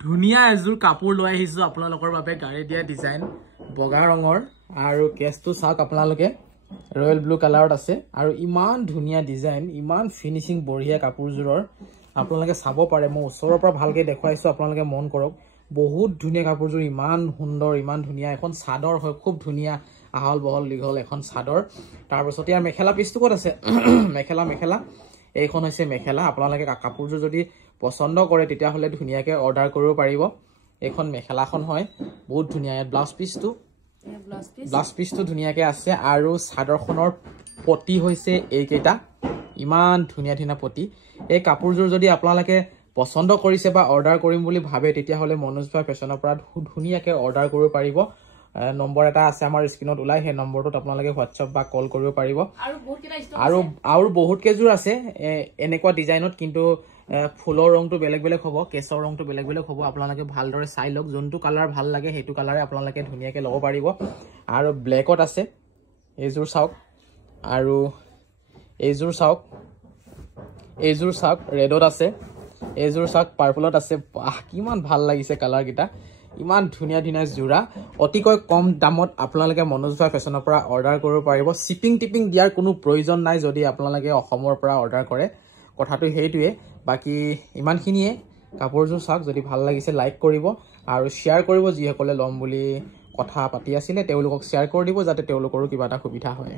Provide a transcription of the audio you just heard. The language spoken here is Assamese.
ধুনীয়া এযোৰ কাপোৰ লৈ আহিছো আপোনালোকৰ বাবে গাড়ী দিয়া ডিজাইন বগা ৰঙৰ আৰু কেছটো চাওক আপোনালোকে ৰয়েল ব্লু কালাৰত আছে আৰু ইমান ধুনীয়া ডিজাইন ইমান ফিনিশিং বঢ়িয়া কাপোৰযোৰৰ আপোনালোকে চাব পাৰে মই ওচৰৰ পৰা ভালকৈ দেখুৱাইছো আপোনালোকে মন কৰক বহুত ধুনীয়া কাপোৰযোৰ ইমান সুন্দৰ ইমান ধুনীয়া এখন চাদৰ হয় খুব ধুনীয়া আহল বহল দীঘল এখন চাদৰ তাৰ পিছত ইয়াৰ মেখেলা পিছটো ক'ত আছে মেখেলা এইখন হৈছে মেখেলা আপোনালোকে কাপোৰযোৰ যদি পছন্দ কৰে তেতিয়া হলে ধুনীয়াকৈ অৰ্ডাৰ কৰিব পাৰিব এইখন মেখেলাখন হয় বহুত ধুনীয়া ইয়াত ব্লাউজ পিছটো ধুনীয়াকৈ আছে আৰু চাদৰখনৰ পটি হৈছে এইকেইটা ইমান ধুনীয়া ধুনীয়া পটি এই কাপোৰযোৰ যদি আপোনালোকে পছন্দ কৰিছে বা অৰ্ডাৰ কৰিম বুলি ভাবে তেতিয়া হলে মনোজ ভাই ফেশ্বনৰ পৰা ধুনীয়াকৈ অৰ্ডাৰ কৰিব পাৰিব নম্বৰ এটা আছে আমাৰ স্ক্ৰিনত ওলাই সেই নম্বৰটোত আপোনালোকে হোৱাটছআপ বা কল কৰিব পাৰিব আৰু বহুত কেইযোৰ আছে এনেকুৱা ডিজাইনত কিন্তু ফুলৰ ৰংটো বেলেগ বেলেগ হ'ব কেছৰ ৰংটো বেলেগ বেলেগ হ'ব আপোনালোকে ভালদৰে চাই লওক যোনটো কালাৰ ভাল লাগে সেইটো কালাৰে আপোনালোকে ধুনীয়াকৈ ল'ব পাৰিব আৰু ব্লেকত আছে এইযোৰ চাওক আৰু এইযোৰ চাওক ৰেডত আছে এইযোৰ চাওক পাৰ্পলত আছে কিমান ভাল লাগিছে কালাৰ কেইটা ইমান ধুনীয়া ধুনীয়া জোৰা অতিকৈ কম দামত আপোনালোকে মনোজ ভাই ফেশ্বনৰ পৰা অৰ্ডাৰ কৰিব পাৰিব শিপিং টিপিং দিয়াৰ কোনো প্ৰয়োজন নাই যদি আপোনালোকে অসমৰ পৰা অৰ্ডাৰ কৰে কথাটো সেইটোৱে বাকি ইমানখিনিয়ে কাপোৰযোৰ চাওক যদি ভাল লাগিছে লাইক কৰিব আৰু শ্বেয়াৰ কৰিব যিসকলে ল'ম বুলি কথা পাতি আছিলে তেওঁলোকক শ্বেয়াৰ কৰি দিব যাতে তেওঁলোকৰো কিবা এটা সুবিধা হয়